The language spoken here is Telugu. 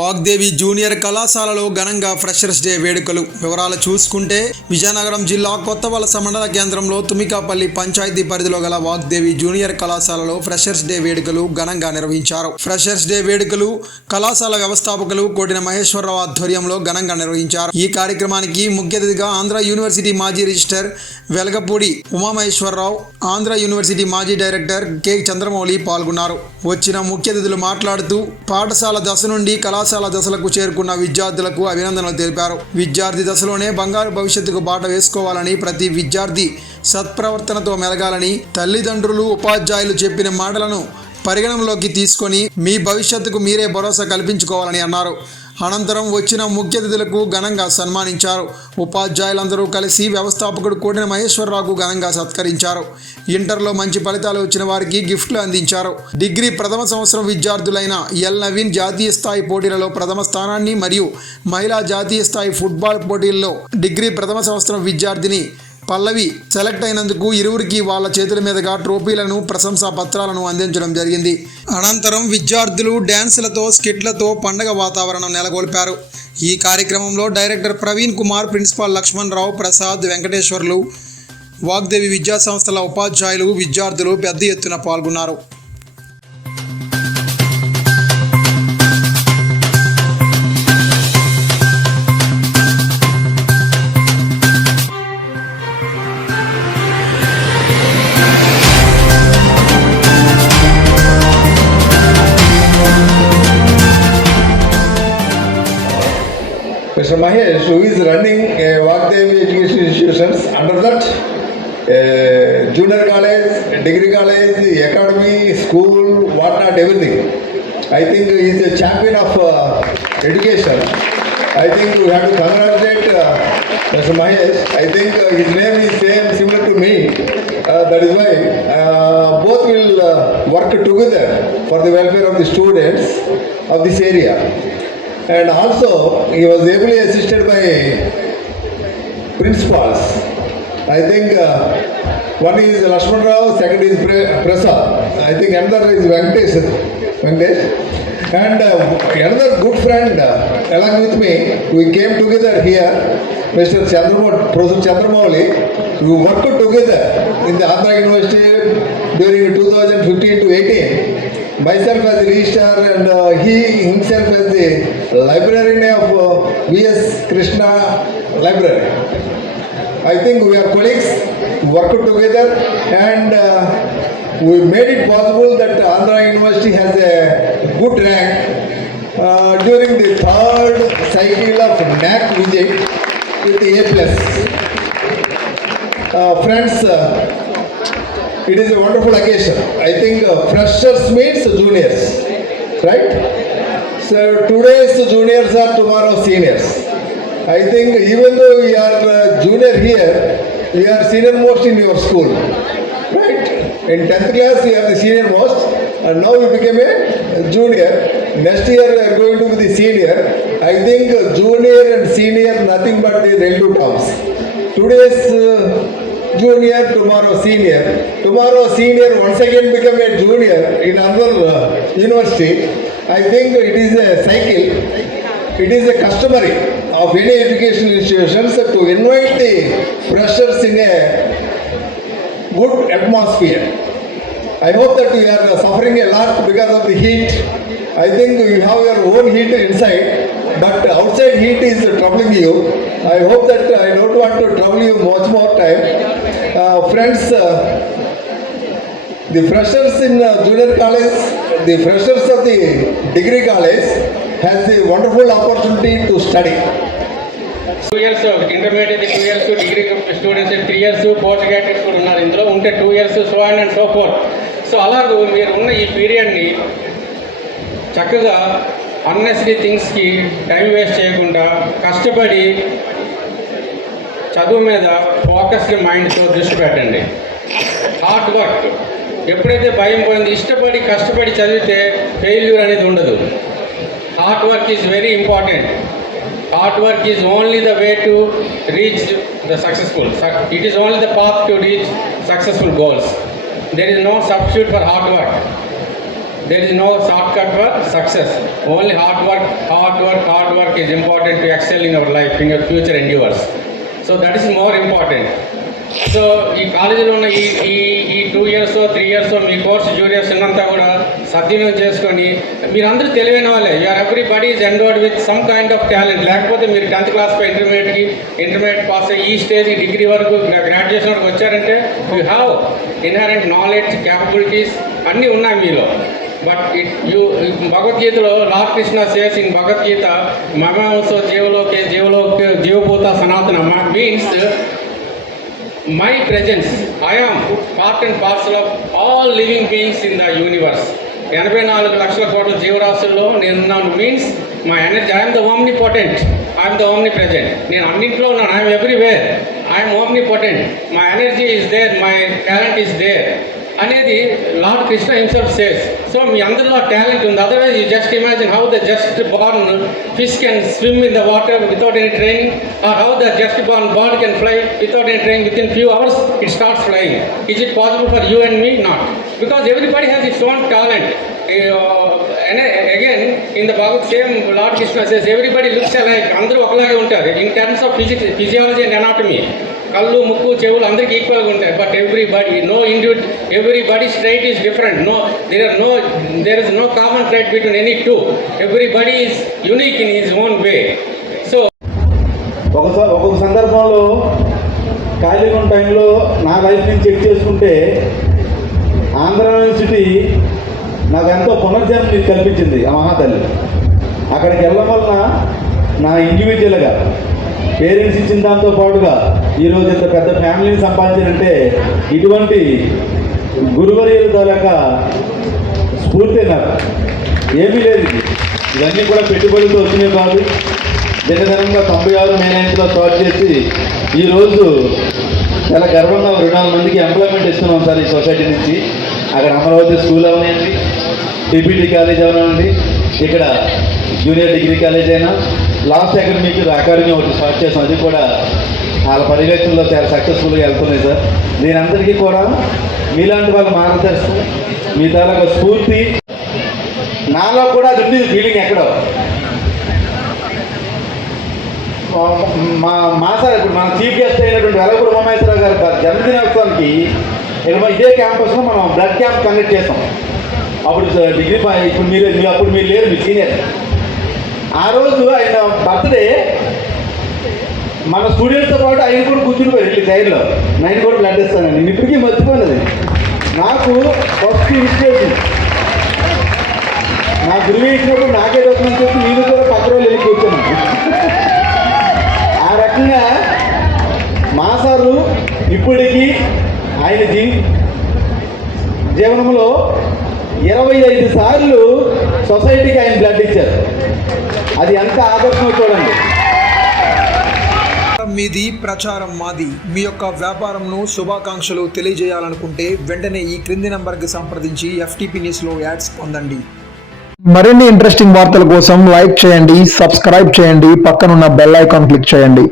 వాగ్దేవి జూనియర్ కళాశాలలో ఘనంగా ఫ్రెషర్స్ డే వేడుకలు వివరాలు చూసుకుంటే విజయనగరం జిల్లా కొత్తవలస మండల కేంద్రంలో తుమికాపల్లి పంచాయతీ పరిధిలో గల వాగ్దేవి జూనియర్ కళాశాలలో ఫ్రెషర్స్ డే వేడుకలు ఘనంగా నిర్వహించారు ఫ్రెషర్స్ డే వేడుకలు కళాశాల వ్యవస్థాపకులు కోటిన మహేశ్వరరావు ఆధ్వర్యంలో ఘనంగా నిర్వహించారు ఈ కార్యక్రమానికి ముఖ్య అతిథిగా ఆంధ్ర యూనివర్సిటీ మాజీ రిజిస్టర్ వెలగపూడి ఉమామహేశ్వరరావు ఆంధ్ర యూనివర్సిటీ మాజీ డైరెక్టర్ కె చంద్రమౌళి పాల్గొన్నారు వచ్చిన ముఖ్య అతిథులు మాట్లాడుతూ పాఠశాల దశ నుండి కళా కళాశాల దశలకు చేరుకున్న విద్యార్థులకు అభినందనలు తెలిపారు విద్యార్థి దశలోనే బంగారు భవిష్యత్తుకు బాట వేసుకోవాలని ప్రతి విద్యార్థి సత్ప్రవర్తనతో మెలగాలని తల్లిదండ్రులు ఉపాధ్యాయులు చెప్పిన మాటలను పరిగణనలోకి తీసుకొని మీ భవిష్యత్తుకు మీరే భరోసా కల్పించుకోవాలని అన్నారు అనంతరం వచ్చిన ముఖ్య అతిథులకు ఘనంగా సన్మానించారు ఉపాధ్యాయులందరూ కలిసి వ్యవస్థాపకుడు కోడిన మహేశ్వరరావుకు ఘనంగా సత్కరించారు ఇంటర్లో మంచి ఫలితాలు వచ్చిన వారికి గిఫ్ట్లు అందించారు డిగ్రీ ప్రథమ సంవత్సరం విద్యార్థులైన ఎల్ నవీన్ జాతీయ స్థాయి పోటీలలో ప్రథమ స్థానాన్ని మరియు మహిళా జాతీయ స్థాయి ఫుట్బాల్ పోటీల్లో డిగ్రీ ప్రథమ సంవత్సరం విద్యార్థిని పల్లవి సెలెక్ట్ అయినందుకు ఇరువురికి వాళ్ళ చేతుల మీదుగా ట్రోఫీలను ప్రశంసా పత్రాలను అందించడం జరిగింది అనంతరం విద్యార్థులు డ్యాన్సులతో స్కిట్లతో పండగ వాతావరణం నెలకొల్పారు ఈ కార్యక్రమంలో డైరెక్టర్ ప్రవీణ్ కుమార్ ప్రిన్సిపాల్ లక్ష్మణ్ రావు ప్రసాద్ వెంకటేశ్వర్లు వాగ్దేవి విద్యాసంస్థల ఉపాధ్యాయులు విద్యార్థులు పెద్ద ఎత్తున పాల్గొన్నారు who is running uh, Vagdevi Education Institutions. Under that, uh, junior college, degree college, academy, school, whatnot, everything. I think he is a champion of uh, education. I think we have to congratulate uh, Mr. Mahesh. I think uh, his name is same, similar to me. Uh, that is why uh, both will uh, work together for the welfare of the students of this area. And also, he was ably assisted by principals. I think uh, one is Lakshman Rao, second is Prasad. I think another is Venkatesh. And uh, another good friend uh, along with me, we came together here, Mr. Professor Chandramouli. We worked together in the Andhra University during 2015 to 18 myself as the registrar and uh, he himself as the librarian of uh, V.S. Krishna Library. I think we are colleagues, worked together and uh, we made it possible that Andhra University has a good rank uh, during the third cycle of NAC visit with A+. plus. Uh, friends, uh, it is a wonderful occasion. I think uh, freshers meets juniors, right? So today's juniors are tomorrow's seniors. I think even though we are uh, junior here, we are senior most in your school, right? In 10th class, we are the senior most, and now you became a junior. Next year, we are going to be the senior. I think junior and senior, nothing but the relative terms. Today's uh, junior, tomorrow senior. Tomorrow senior once again become a junior in another uh, university. I think it is a cycle. It is a customary of any educational institutions to invite the freshers in a good atmosphere. I hope that you are suffering a lot because of the heat. I think you have your own heat inside, but uh, heat is troubling you. I hope that I don't want to trouble you much more time. Uh, friends, uh, the freshers in uh, junior college, the freshers of the degree college has the wonderful opportunity to study. Two years intermediate two years degree students three years post graduates కూడా ఉన్నారు ఇందులో ఉంటే two years so and and so four so అలాగే మీరు ఉన్న ఈ పీరియడ్ని చక్కగా అన్నెసరీ థింగ్స్కి టైం వేస్ట్ చేయకుండా కష్టపడి చదువు మీద ఫోకస్డ్ మైండ్తో దృష్టి పెట్టండి హార్డ్ వర్క్ ఎప్పుడైతే భయం పోయింది ఇష్టపడి కష్టపడి చదివితే ఫెయిల్యూర్ అనేది ఉండదు hard work is very important hard work is only the way to reach the successful it is only the path to reach successful goals there is no substitute for hard work no shortcut for success only hard work hard work hard work work important to excel in our life in your future N endeavors. So that is more important so ఈ కాలేజీలో ఉన్న ఈ ఈ ఈ టూ ఇయర్స్ త్రీ ఇయర్స్ మీ కోర్స్ జూనియర్స్ ఉన్నంతా కూడా సద్వినియోగం చేసుకొని మీరందరూ తెలివైన వాళ్ళే you are everybody is endowed with some kind of talent లేకపోతే మీరు టెన్త్ క్లాస్ పై ఇంటర్మీడియట్కి ఇంటర్మీడియట్ పాస్ అయ్యి ఈ స్టేజ్ డిగ్రీ వరకు గ్రాడ్యుయేషన్ వరకు వచ్చారంటే you have inherent knowledge capabilities అన్నీ ఉన్నాయి మీలో బట్ ఇట్ యూ భగవద్గీతలో lord Krishna says in Bhagavad Gita మమాంస జీవలోకే జీవలోకే జీవభూత సనాతన means my presence I am part and parcel of all living beings in the universe ఎనభై నాలుగు లక్షల కోట్ల జీవరాశుల్లో నేనున్నాను means my energy I am the omnipotent I am the omnipresent నేను అన్నింట్లో ఉన్నాను I am everywhere I am omnipotent మా energy is there my talent is there అనేది lord Krishna himself says so మీ అందరిలో టాలెంట్ ఉంది otherwise you just imagine how the just born fish can swim in the water without any training or how the just born born can fly without any training with in few hours it starts flying is it possible for you and me not because everybody has its own talent again in the బాగు same Lord Krishna says everybody looks alike అందరూ ఒకలాగే ఉంటారు in terms of physics physiology and anatomy కళ్ళు ముక్కు చెవులు అందరికీ ఈక్వల్గా ఉంటాయి but every body no ఇండివిడ్ everybody straight is different no there are no there is no common trait between any two everybody is unique in his own way so ఒకసారి ఒక్కొక్క సందర్భంలో ఖాళీగా ఉన్న టైంలో నా లైఫ్ నుంచి చెక్ చేసుకుంటే ఆంధ్ర యూనివర్సిటీ నాకు ఎంతో పునర్జన్మ కల్పించింది ఆ మహాతల్లి అక్కడికి వెళ్ళడం వలన నా ఇండివిజువల్గా పేరెంట్స్ ఇచ్చిన దాంతో పాటుగా ఈరోజు ఇంత పెద్ద ఫ్యామిలీని సంపాదించారంటే ఇటువంటి గురువర్యుల తాలూకా స్ఫూర్తి నాకు ఏమీ లేదు ఇవన్నీ కూడా పెట్టుబడితో వచ్చినాయి కాదు దగ్గరంగా తొంభై ఆరు నైన్త్లో స్టార్ట్ చేసి ఈరోజు చాలా గర్వంగా రెండు నాలుగు మందికి ఎంప్లాయ్మెంట్ ఇస్తున్నాం సార్ ఈ సొసైటీ నుంచి అక్కడ అమరావతి స్కూల్ అవనండి టీపీటీ కాలేజ్ అవనండి ఇక్కడ జూనియర్ డిగ్రీ కాలేజ్ అయినా లాస్ట్ అకాడమీకి అకాడమీ ఒకటి స్టార్ట్ చేసాం అది కూడా వాళ్ళ పర్యవేక్షణలో చాలా సక్సెస్ఫుల్గా వెళ్తున్నాయి సార్ దీనందరికీ కూడా మీలాంటి వాళ్ళు మార్గదర్శకం మీ తాలా స్ఫూర్తి నాలో కూడా అది ఉంది ఫీలింగ్ ఎక్కడో మా మా సార్ ఇప్పుడు మన చీఫ్ గెస్ట్ అయినటువంటి వెలగూరు ఉమామేశ్వరరావు గారి జన్మదినోత్సవానికి ఇదే క్యాంపస్లో మనం బ్లడ్ క్యాంప్ కండక్ట్ చేసాం అప్పుడు డిగ్రీ ఇప్పుడు మీరు అప్పుడు మీరు లేరు మీ సీనియర్ ఆ రోజు ఆయన బర్త్డే మన స్టూడెంట్స్తో పాటు ఆయన కూడా కూర్చునిపోయి వెళ్ళి టైర్లో నైన్ కూడా బ్లడ్ ఇస్తానండి ఇప్పటికీ మర్చిపోయినది నాకు ఫస్ట్ ఇన్స్పిరేషన్ నా గురువు ఇచ్చినప్పుడు నాకే దోషం చెప్పి నేను కూడా పక్క రోజులు వెళ్ళి కూర్చున్నాను ఆ రకంగా మా సార్లు ఇప్పటికీ ఆయన జీ జీవనంలో ఇరవై ఐదు సార్లు సొసైటీకి ఆయన బ్లడ్ ఇచ్చారు అది ఎంత ఆదర్శం చూడండి మీది ప్రచారం మాది మీ యొక్క వ్యాపారంను శుభాకాంక్షలు తెలియజేయాలనుకుంటే వెంటనే ఈ క్రింది కి సంప్రదించి ఎఫ్టీపీ లో యాడ్స్ పొందండి మరిన్ని ఇంట్రెస్టింగ్ వార్తల కోసం లైక్ చేయండి సబ్స్క్రైబ్ చేయండి పక్కనున్న బెల్ ఐకాన్ క్లిక్ చేయండి